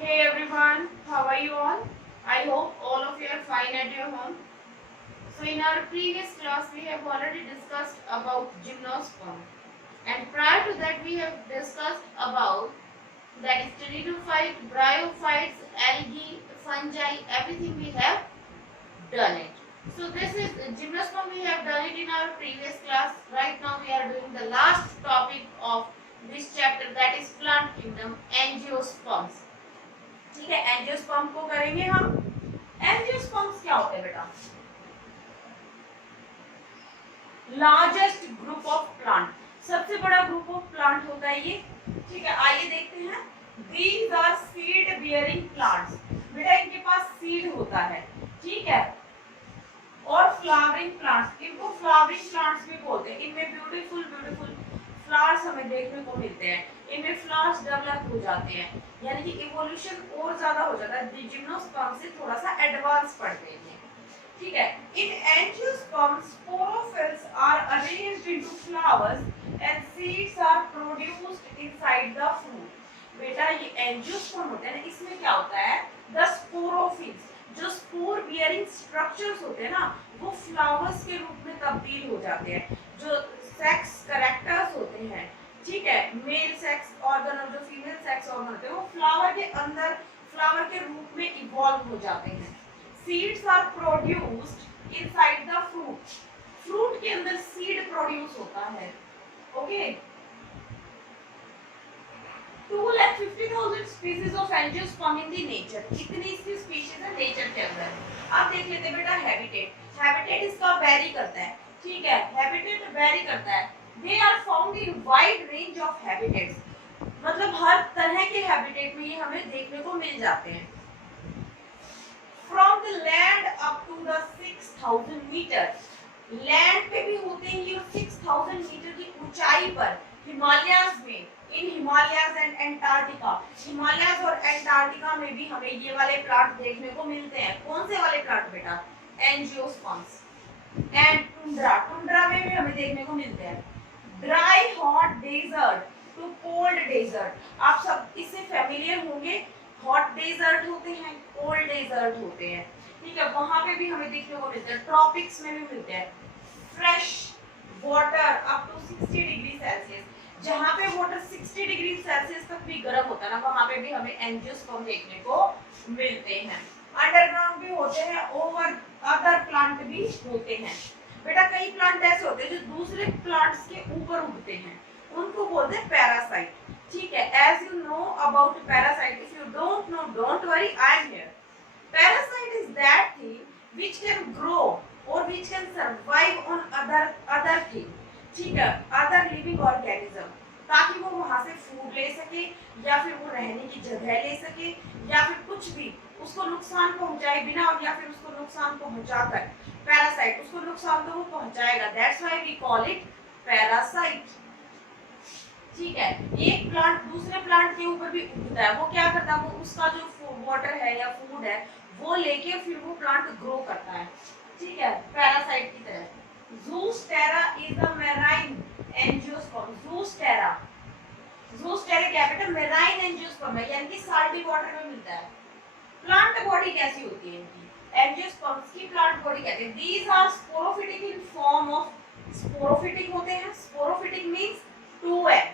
Hey everyone, how are you all? I hope all of you are fine at your home. So in our previous class we have already discussed about gymnosperm, and prior to that we have discussed about that is pteridophyte, bryophytes, algae, fungi, everything we have done it. So this is gymnosperm, we have done it in our previous class. Right now we are doing the last topic of this chapter, that is plant kingdom, angiosperms. ठीक है, angiosperm को करेंगे हम। Angiosperms क्या होते हैं बेटा? Largest group of plant, सबसे बड़ा ग्रुप ऑफ प्लांट होता है ये। ठीक है, आइए देखते हैं। These are seed bearing plants, बेटा इनके पास सीड होता है, ठीक है, और फ्लावरिंग प्लांट्स, इनको फ्लावरिंग प्लांट्स भी बोलते हैं। इनमें ब्यूटीफुल ब्यूटीफुल फ्लावर्स हमें देखने को मिलते हैं, इनमें फ्लावर्स डेवलप हो जाते हैं, यानी कि इवोल्यूशन और ज्यादा हो जाता है, जिम्नोस्पर्म से थोड़ा सा एडवांस पढ़ते हैं। ठीक है, in angiosperm sporophylls are arranged into flowers and seeds are produced inside the fruit. बेटा ये एंजियोस्पर्म होते हैं ना, इसमें क्या होता है, द स्पोरोफिल्स, जो स्पोर बियरिंग स्ट्रक्चर्स होते हैं ना, वो फ्लावर्स के रूप में तब्दील हो जाते हैं। जो सेक्स कैरेक्टर्स होते हैं, ठीक है, मेल सेक्स ऑर्गन और जो फीमेल सेक्स ऑर्गन होते हैं, वो फ्लावर के अंदर फ्लावर के रूप में इवॉल्व हो जाते हैं। Seeds are produced inside the fruit, fruit के अंदर सीड प्रोड्यूस होता है। Okay, 2,50,000 species of angiosperm in the nature, इतनी इसकी स्पीशीज है नेचर के अंदर। अब देख लेते हैं बेटा हैबिटेट, हैबिटेट इसका वेरी करता है, ठीक है, हैबिटेट वेरी करता है। They are found in wide range of habitats, मतलब हर तरह के हैबिटेट में ये हमें देखने को मिल जाते हैं। From the land up to the 6,000 metre, land पे भी होते हैं ये 6,000 मीटर की ऊंचाई पर, हिमालयाज में, इन हिमालयाज एंड एंटार्क्टिका, हिमालयाज और एंटार्क्टिका में भी हमें ये वाले प्लांट देखने को मिलते हैं। कौन से वाले प्लांट बेटा? एंजियोस्पर्म्स। एंड टुंड्रा, टुंड्रा में भी हमें देखने को मिलते हैं। Dry hot desert to cold desert, आप सब इससे फैमिलियर होंगे। हॉट डेजर्ट होते हैं, कोल्ड डेजर्ट होते हैं, ठीक है, वहां पे भी हमें देखने को मिलते हैं। ट्रॉपिक्स में भी मिलते हैं। Fresh water up to 60 degree Celsius, जहां पे वाटर 60 डिग्री सेल्सियस तक भी गर्म होता है ना, वहां पे भी हमें एंजियोस्पर्म देखने को मिलते हैं। अंडरग्राउंड भी होते हैं, ओवर अदर प्लांट भी होते हैं। बेटा कई प्लांट ऐसे होते हैं जो दूसरे प्लांट्स के ऊपर उगते हैं, उनको बोलते हैं पैरासाइट। ठीक है, as you know about parasite, if you don't know don't worry, I am here. Parasite is that thing which can grow और which can survive on other thing, ठीक है, अदर लिविंग ऑर्गेनिज्म, ताकि वो वहां से food ले सके, या फिर वो रहने की जगह ले सके, या फिर कुछ भी उसको नुकसान पहुंचाए बिना, और या फिर उसको नुकसान पहुंचाकर, पैरासाइट उसको नुकसान तो वो पहुंचाएगा, that's why we call it parasite. ठीक है, एक प्लांट दूसरे प्लांट के ऊपर भी उगता है, वो क्या करता है, वो उसका जो वाटर है या फूड है वो लेके फिर वो प्लांट ग्रो करता है, ठीक है, पैरासाइट की तरह। Zoospora is a marine angiosperm, Zoospora, Zoospora क्या बेटा? marine angiosperm है, यानी कि साल्टी वाटर में मिलता है। प्लांट बॉडी कैसी होती है इनकी? एंजियोस्पर्म्स की प्लांट बॉडी कहते हैं। These are sporophytic in form of, sporophytic होते हैं, sporophytic means two egg,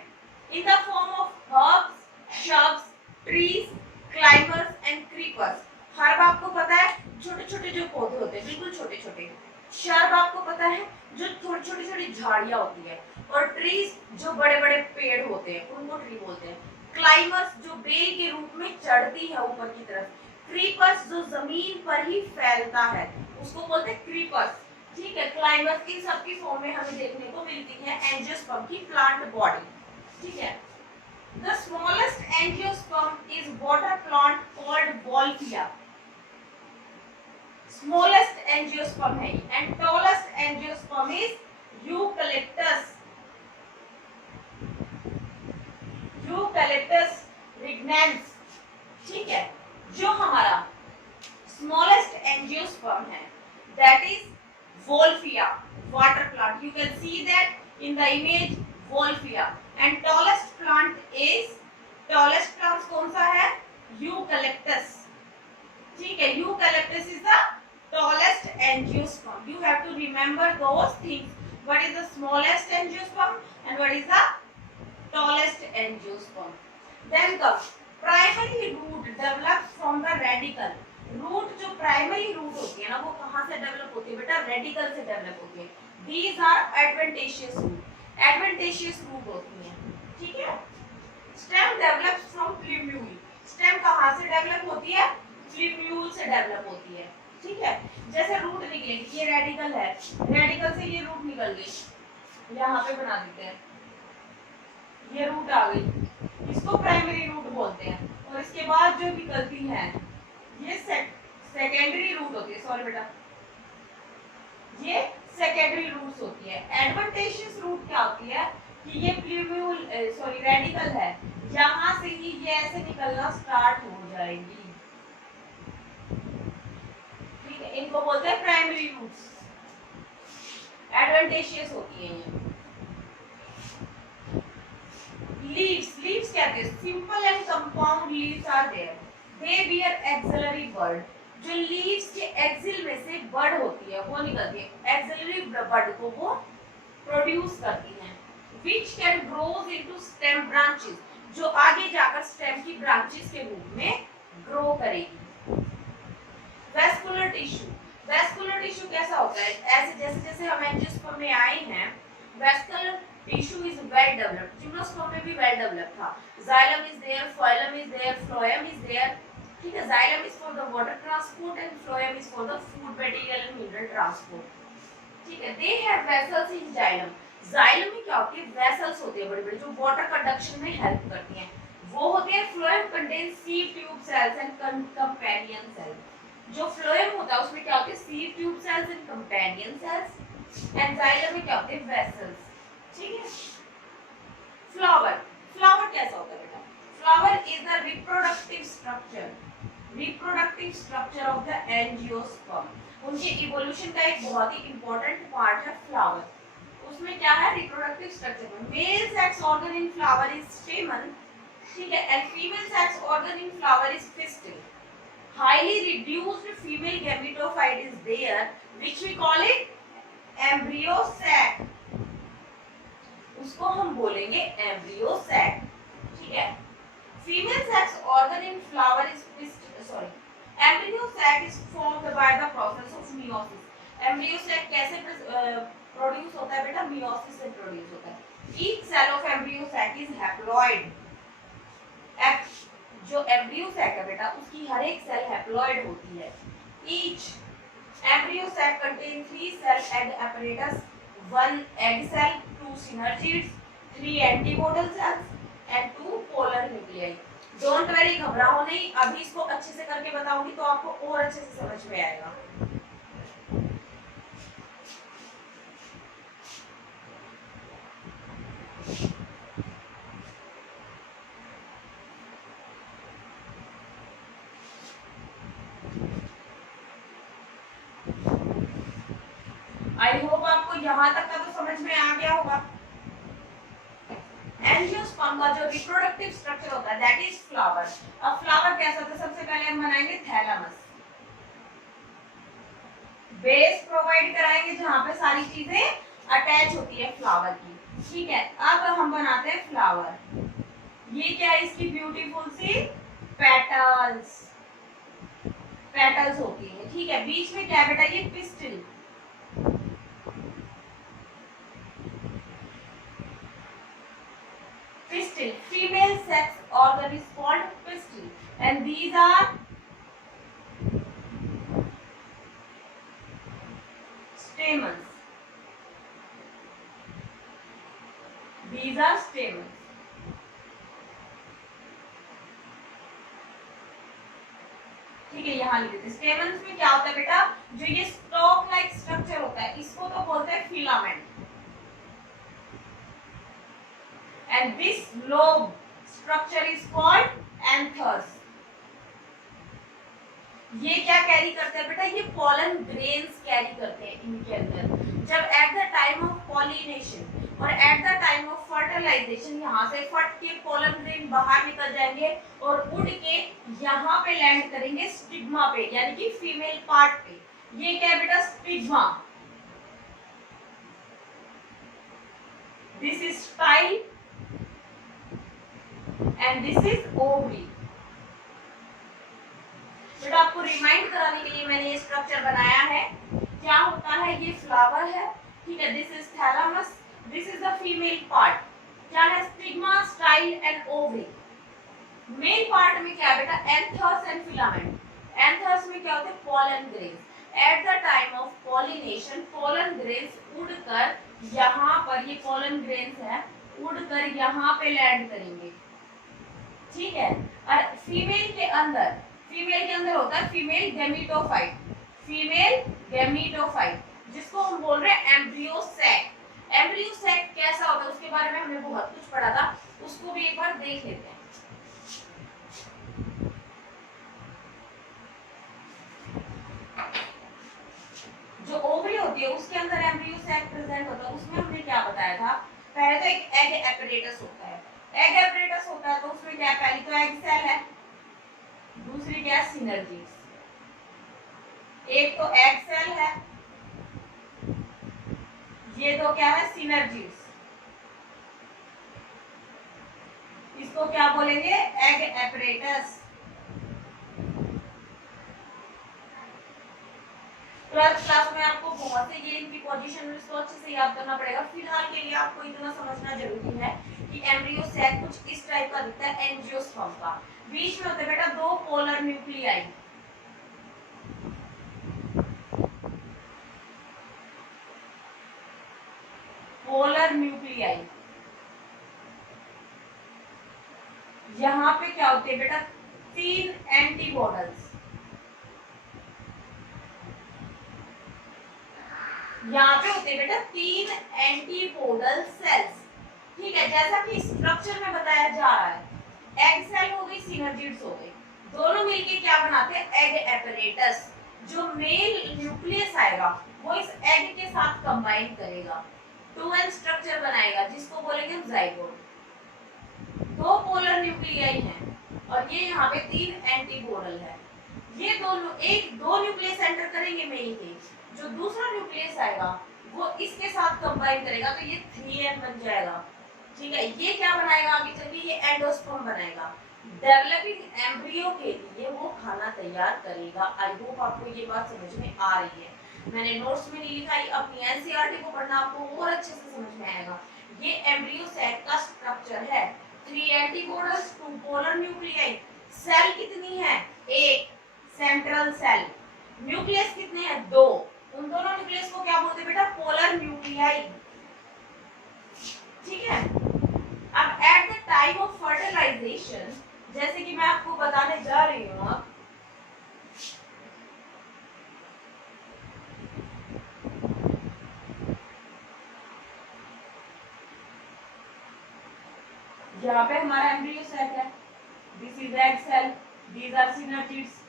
in the form of herbs, shrubs, trees, climbers and creepers। Herb आपको पता है, छोटे छोटे जो पौधे होते हैं, बिल्कुल छोटे छोटे। शर्ब आपको पता है, जो छोटी छोटी छोटी झाड़ियां होती है। और ट्रीज जो बड़े बड़े पेड़ होते हैं, उनको ट्री बोलते हैं। क्लाइमर्स जो बेल के रूप में चढ़ती है ऊपर की तरफ। क्रीपर्स जो जमीन पर ही फैलता है, उसको बोलते हैं क्रीपर्स। ठीक है, क्लाइमर्स इन सब की फॉर्म में हमें देखने को मिलती है एंजियोस्पर्म की प्लांट बॉडी। ठीक है, the smallest angiosperm is water plant called Wolffia, smallest angiosperm है, and tallest angiosperm is eucalyptus, eucalyptus regnans। ठीक है, जो हमारा smallest angiosperm है, that is Wolffia, water plant, you can see that in the image, Wolffia। and tallest plant is, tallest plant कौन सा है? Eucalyptus। remember those things. What is the smallest angiosperm and what is the tallest angiosperm? Then comes primary root develops from the radical. Root जो primary root होती है ना वो कहाँ से डेवलप होती है बेटा? रेडिकल से डेवलप होती है. These are adventitious root. Adventitious root होती है. ठीक है. Stem develops from plumule. Stem कहाँ से डेवलप होती है? प्लीम्यूल से डेवलप होती है. ठीक है. जैसे रूट निकलेगी, ये रेडिकल है, रेडिकल से ये रूट निकल गई, यहाँ पे बना देते हैं, ये रूट आ गई, इसको प्राइमरी रूट बोलते हैं. और इसके बाद जो निकलती है ये सेकेंडरी रूट होती है. सॉरी बेटा, ये सेकेंडरी रूट्स होती है. एडवांटेजियस रूट क्या होती है कि ये प्लीम्यूल सॉरी रेडिकल है, यहाँ से ही ये ऐसे निकलना स्टार्ट हो जाएगी. ठीक है, इनको बोलते हैं प्राइमरी रूट्स. एडवांटेजियस होती है ये. लीव्स, लीव्स कहते हैं simple and compound leaves are there. They bear axillary bud. जो लीव्स के एक्सिल में से बड होती है वो निकलती है, एक्सिलरी बड को वो प्रोड्यूस करती हैं. Which can grows into stem branches, जो आगे जाकर स्टेम की ब्रांचेस के रूप में ग्रो करेगी. वेस्कुलर टिश्यू, वेस्कुलर टिश्यू कैसा होता है? ऐसे जैसे जैसे हम एंजियोस्पर्म में आए हैं, vascular tissue is well developed. Gymnosperm में भी वेल डेवलप्ड था. Xylem is there, phylum is there, phloem is there. ठीक है, xylem is for the water transport and phloem is for the food material and mineral transport. ठीक है, they have vessels in xylem. Xylem में क्या होती है? Vessels होते हैं बड़े बड़े जो वाटर कंडक्शन में हेल्प करती हैं. वो होते हैं phloem contain sieve tube cells and companion cells. जो फ्लोएम होता है उसमें क्या होते हैं? Sieve tube cells and companion cells. And xylem में क्या होते हैं? वेसल्स. ठीक है. फ्लावर, फ्लावर कैसा होता है बेटा? Flower is the reproductive structure, reproductive structure of the angiosperm. उनके इवोल्यूशन का एक बहुत ही इंपॉर्टेंट पार्ट है फ्लावर. उसमें क्या है? रिप्रोडक्टिव स्ट्रक्चर में male sex organ in flower is stamen. ठीक है. And female sex organ in flower is pistil. Highly reduced female gametophyte is there which we call it embryo sac. उसको हम बोलेंगे एम्ब्रियो सैक. ठीक है. Female sex organ in flower is sorry embryo sac is formed by the process of meiosis. Embryo sac कैसे produce होता है बेटा? Meiosis से प्रोड्यूस होता है. Each cell of embryo sac is haploid. जो एम्ब्रियो सैक है बेटा उसकी हर एक सेल हैप्लॉइड होती है. Each embryo sac contain 3 cell and apparatus, 1 egg cell, 2 synergids, 3 antibodal cells and 2 polar nuclei. Don't worry, घबराओ नहीं. अभी इसको अच्छे से करके बताऊंगी तो आपको और अच्छे से समझ में आएगा. आई होप आपको यहाँ तक का तो समझ में आ गया होगा. एंजियोस्पर्म का जो रिप्रोडक्टिव स्ट्रक्चर होता है दैट इज फ्लावर. अब फ्लावर कैसा होता है? सबसे पहले हम बनाएंगे थैलेमस. बेस प्रोवाइड कराएंगे जहाँ पे सारी चीजें अटैच होती है फ्लावर की. ठीक है. अब हम बनाते हैं फ्लावर. ये क्या है? इसकी ब्यूटीफुल सी पेटल्स, पेटल्स होती है. ठीक है. बीच में क्या बेटा? ये pistil. Pistil, female sex organ is called pistil, and these are stamens. These are stamens. ठीक है, यहाँ लिख देते हैं. स्टेमन्स में क्या होता है बेटा? जो ये स्टॉक लाइक स्ट्रक्चर होता है इसको तो बोलते हैं filament. And this lobe structure is called anthers. ये क्या कैरी करते हैं बेटा? ये pollen grains कैरी करते हैं इनके अंदर. जब at the time of pollination और at the time of fertilization यहाँ से फट के pollen grain बाहर निकल जाएंगे और उड़ के यहाँ पे लैंड करेंगे स्टिग्मा पे, यानी कि फीमेल पार्ट पे. ये क्या है बेटा? Stigma. This is style and this is ovary. बेटा आपको रिमाइंड कराने के लिए मैंने ये स्ट्रक्चर बनाया है। क्या होता है, ये फ्लावर है, ठीक है, this is thalamus, this is the female part. क्या है, stigma, style and ovary. Male part में क्या है बेटा, एंथर्स एंड फिलामेंट। एंथर्स में क्या होते हैं, pollen grains. Eight the time of pollination pollen grains उड़कर यहाँ पर, ये पोलन ग्रेन्स है, उड़कर यहाँ पे लैंड करेंगे, ठीक है। और फीमेल के अंदर होता है फीमेल गैमीटोफाइट। फीमेल गैमीटोफाइट जिसको हम बोल रहे हैं एम्ब्रियो सैक। एम्ब्रियो सैक कैसा होता है उसके बारे में हमने बहुत कुछ पढ़ा था, उसको भी एक बार देख लेते हैं। जो ओवरी होती है उसके अंदर एम्ब्रियो सैक प्रेजेंट होता है। उसमें हमने क्या बताया था, पहले तो एक एग एपरेटस होता है। एग एपरेटस होता है तो उसमें क्या है, पहली तो एग सेल है, दूसरी क्या है, सिनर्जीज। एक तो एग सेल है, ये तो क्या है, सिनर्जीज। इसको क्या बोलेंगे, एग एपरेटस। ट्वेल्थ क्लास में आपको बहुत से ये इनकी पोजीशन इसको अच्छे से याद करना पड़ेगा। फिलहाल के लिए आपको इतना समझना जरूरी है कि एम्ब्रियो सैक कुछ इस टाइप का दिखता है, एंजियोस्पर्म का। बीच में होते हैं बेटा दो पोलर न्यूक्लियाई। पोलर न्यूक्लियाई, यहाँ पे क्या होते हैं बेटा, 3 एंटीबॉडल्स। यहाँ पे होते हैं बेटा 3 एंटीपोडल सेल्स, ठीक है। जैसा कि स्ट्रक्चर में बताया जा रहा है, एग सेल हो गई, सिनर्जिड्स हो गई, दोनों मिलके क्या बनाते हैं, एग एपरेटस। जो मेल न्यूक्लियस आएगा वो इस एग के साथ कंबाइन करेगा, 2n स्ट्रक्चर बनाएगा जिसको बोलेंगे हम जाइगोट। दो पोलर न्यूक्लियाई हैं और ये यहाँ पे 3 एंटीपोडल है। ये दोनों दो न्यूक्लियस एंटर करेंगे मेल के, जो दूसरा न्यूक्लियस आएगा वो इसके साथ कंबाइन करेगा तो ये 3n बन जाएगा, ठीक है। ये क्या बनाएगा आगे चल के, ये एंडोस्पर्म बनाएगा। डेवलपिंग एम्ब्रियो के लिए वो खाना तैयार करेगा। आई होप आपको ये बात समझ में आ रही है। मैंने नोट्स में नहीं लिखा, अपनी एनसीईआरटी को पढ़ना आपको और अच्छे से समझ में आएगा। ये एम्ब्रियो सैक का स्ट्रक्चर है, 3 एंटीपोडल्स, 2 पोलर न्यूक्लियाई। सेल कितनी है, एक सेंट्रल सेल। न्यूक्लियस कितने हैं, 2। उन दोनों न्यूक्लियस को क्या बोलते हैं बेटा, पोलर न्यूक्लियाई, ठीक है। अब at the time of fertilisation, जैसे कि मैं आपको बताने जा रही हूँ, अब यहाँ पे हमारा एम्ब्रियो सैक है, this is egg cell, these are synergids,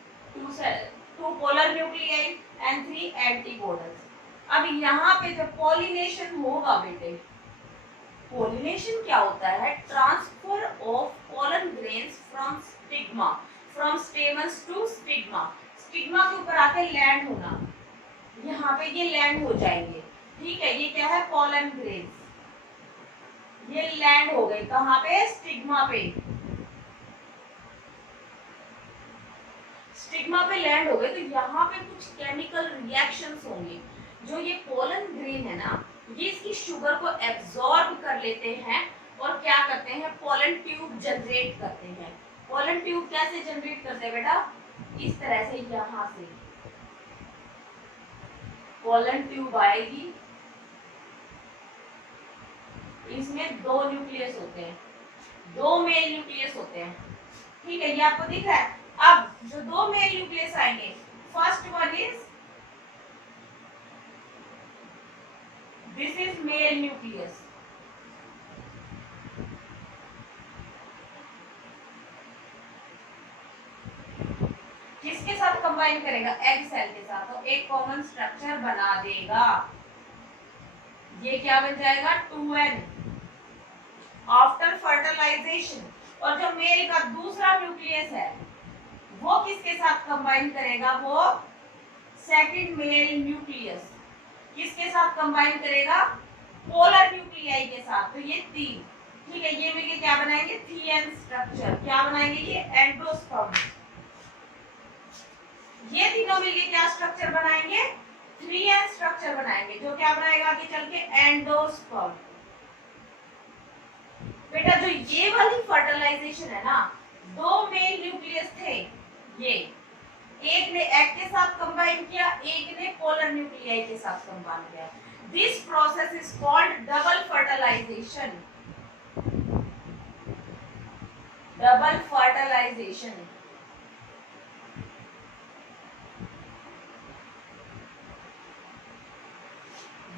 2 polar nuclei and 3 antipodals. अब यहाँ पे जब पॉलिनेशन होगा बेटे, पॉलिनेशन क्या होता है, transfer of pollen grains from stigma, from stamens to stigma. Stigma के ऊपर आके लैंड होना, यहाँ पे ये लैंड हो जाएंगे, ठीक है। ये क्या है, पोलन ग्रेन्स, ये लैंड हो गए कहाँ पे, स्टिग्मा पे। स्टिग्मा पे लैंड हो गए तो यहाँ पे कुछ केमिकल रिएक्शंस होंगे। जो ये पोलन ग्रेन है ना, ये इसकी शुगर को एब्जॉर्ब कर लेते हैं और क्या करते हैं, पोलन ट्यूब जनरेट करते हैं। पोलन ट्यूब कैसे जनरेट करते हैं बेटा, इस तरह से, यहाँ से पोलन ट्यूब आएगी, इसमें 2 न्यूक्लियस होते हैं, 2 मेल न्यूक्लियस होते हैं, ठीक है। ये आपको दिख रहा है। अब जो 2 मेल न्यूक्लियस आएंगे, first one is, this is male nucleus, किसके साथ कंबाइन करेगा, एग सेल के साथ, तो एक कॉमन स्ट्रक्चर बना देगा। ये क्या बन जाएगा, 2n आफ्टर फर्टिलाइजेशन। और जो मेल का दूसरा न्यूक्लियस है वो किसके साथ कंबाइन करेगा, वो सेकंड मेल न्यूक्लियस किसके साथ कंबाइन करेगा, पोलर न्यूक्लियाई के साथ, तो ये 3, ठीक है, ये मिलके क्या बनाएंगे 3n स्ट्रक्चर, क्या बनाएंगे ये एंडोस्पर्म, ये तीनों मिलके क्या स्ट्रक्चर बनाएंगे 3n स्ट्रक्चर बनाएंगे, जो क्या बनाएगा आगे चल के एंडोस्पर्म। बेटा जो ये वाली फर्टिलाइजेशन है ना, 2 मेल न्यूक्लियस थे, ये एक ने एग के साथ कंबाइन किया, एक ने पोलर न्यूक्लियाई के साथ कंबाइन किया। This process is called double fertilization, double fertilization.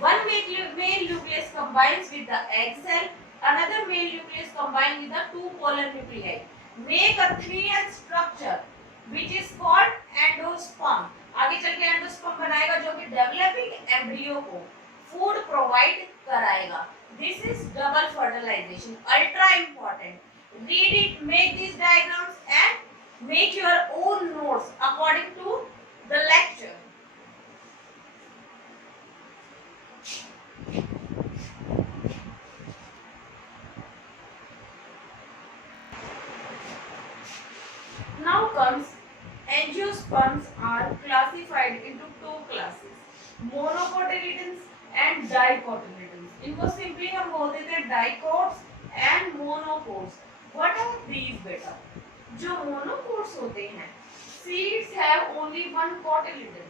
One male nucleus combines with the egg cell, another male nucleus combines with the 2 polar nuclei, make a 3n structure which is called endosperm। आगे चल के endosperm बनाएगा जो कि developing embryo को food provide कराएगा। This is double fertilization, ultra important. Read it, make this diagrams and make your own notes according to the lecture. Now comes angiosperms are classified into 2 classes, monocotyledons and dicotyledons। इनको simply हम बोल देते हैं dicots and monocots. What are these बेटा? जो monocots होते हैं, seeds have only one cotyledon,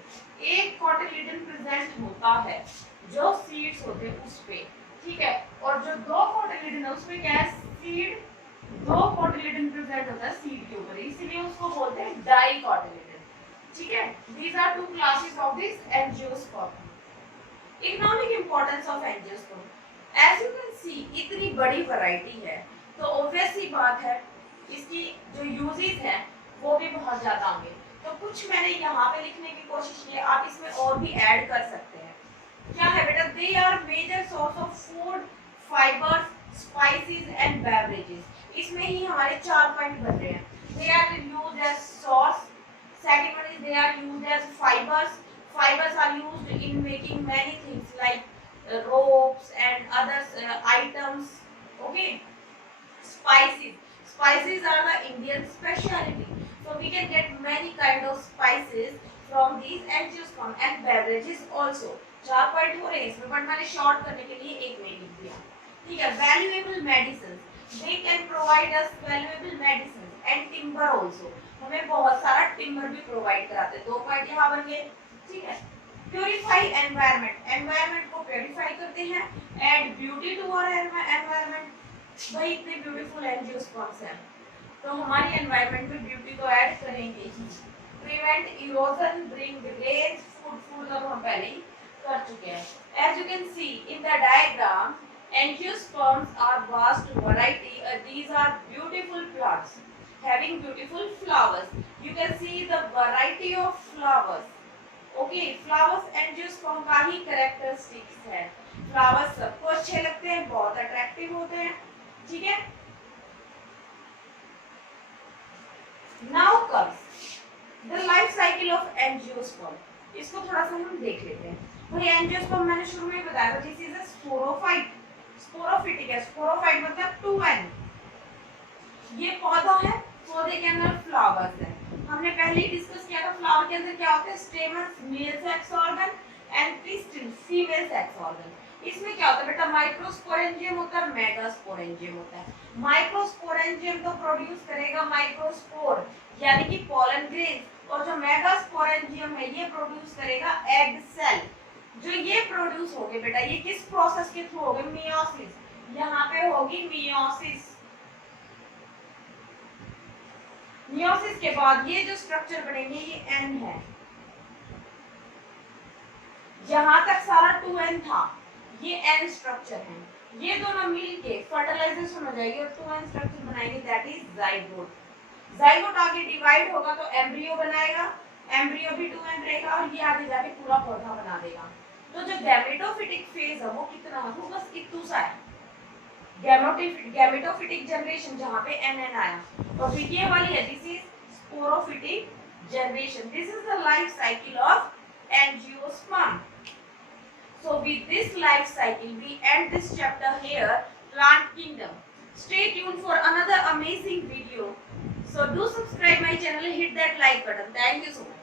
एक cotyledon प्रेजेंट होता है जो seeds होते हैं उस पे, ठीक है, और जो 2 cotyledon है उसमें क्या है सीड, 2 कोटिलेडन प्रेजेंट होता है सीड के ऊपर, इसीलिए उसको बोलते हैं डाइकोटिलेडन, ठीक है। These are 2 classes of this angiosperm. Economic importance of angiosperm, as you can see इतनी बड़ी वैरायटी है, तो ऑब्वियस सी बात है इसकी जो यूजेस हैं वो भी बहुत ज्यादा होंगे। तो कुछ मैंने यहाँ पे लिखने की कोशिश की, आप इसमें और भी ऐड कर सकते हैं। क्या है बेटा, they are major source of food, fibres, spices and beverages. इसमें ही हमारे 4 पॉइंट बन रहे हैं। They are used as source, second one is they are used as fibres, fibres are used in making many things like ropes and other items, okay। Spices, spices are the Indian specialty, so we can get many kind of spices from these angiosperm and beverages also। 4 point हो रहे हैं इसमें, but मैंने short करने के लिए एक में लिख दिया, ठीक है। Valuable medicine, they can provide us valuable medicines and timber also, हमें बहुत सारा टिम्बर भी प्रोवाइड कराते हैं। 2 पॉइंट यहाँ बन गए, ठीक है। प्यूरिफाई एनवायरनमेंट, एनवायरनमेंट को प्यूरिफाई करते हैं, add beauty to our environment. भाई इतने ब्यूटीफुल एंजियोस्पर्म्स हैं तो हमारी एनवायरनमेंट में ब्यूटी तो ऐड करेंगे ही। Prevent erosion, bring rains, food तो हम पहले ही कर चुके हैं। As you can see in the diagram, angiosperms are vast variety, these are beautiful plants having beautiful flowers, you can see the variety of flowers, okay। flowers angiosperm का ही characteristics है, flowers सबको अच्छे लगते हैं, बहुत attractive होते हैं, ठीक है। now comes the life cycle of angiosperm, इसको थोड़ा सा हम देख लेते हैं। भाई एंजियोस्पर्म मैंने शुरू में बताया था, this is a sporophyte, sporophytic है, स्पोरोफाइट मतलब 2n। ये पौधा है, पौधे के अंदर फ्लावर्स है, हमने पहले ही डिस्कस किया था। फ्लावर के अंदर क्या होता है, stamens mail sex organ and pistil female sex organ. इसमें क्या होता है बेटा, माइक्रोस्पोरेंजियम होता है, मेगास्पोरेंजियम होता है। माइक्रोस्पोरेंजियम तो प्रोड्यूस करेगा माइक्रोस्पोर यानी कि पोलन ग्रेन्स, और जो मेगास्पोरेंजियम है ये प्रोड्यूस करेगा एग सेल। जो ये प्रोड्यूस होंगे बेटा, ये किस प्रोसेस के थ्रू होंगे, मियोसिस, यहाँ पे होगी मियोसिस। मियोसिस के बाद ये जो स्ट्रक्चर बनेंगे ये एन है, यहाँ तक सारा 2n था, ये एन स्ट्रक्चर है। ये दोनों मिलके फर्टिलाइजेशन हो जाएगी और 2n स्ट्रक्चर बनाएंगे, दैट इज जाइगोट। जाइगोट आगे डिवाइड होगा तो एम्ब्रियो बनाएगा, एम्ब्रियो भी 2n रहेगा और ये आगे जाके पूरा पौधा बना देगा। तो जो गैमेटोफिटिक फेज है वो कितना है, वो बस इतना सा है, गैमेटोफिटिक जनरेशन जहाँ पे nn आया। और फिर ये वाली है, this is sporophytic generation. This is the life cycle of angiosperm. So with this life cycle, we end this chapter here, Plant Kingdom. Stay tuned for another amazing video. So do subscribe my channel, hit that like button. Thank you so much.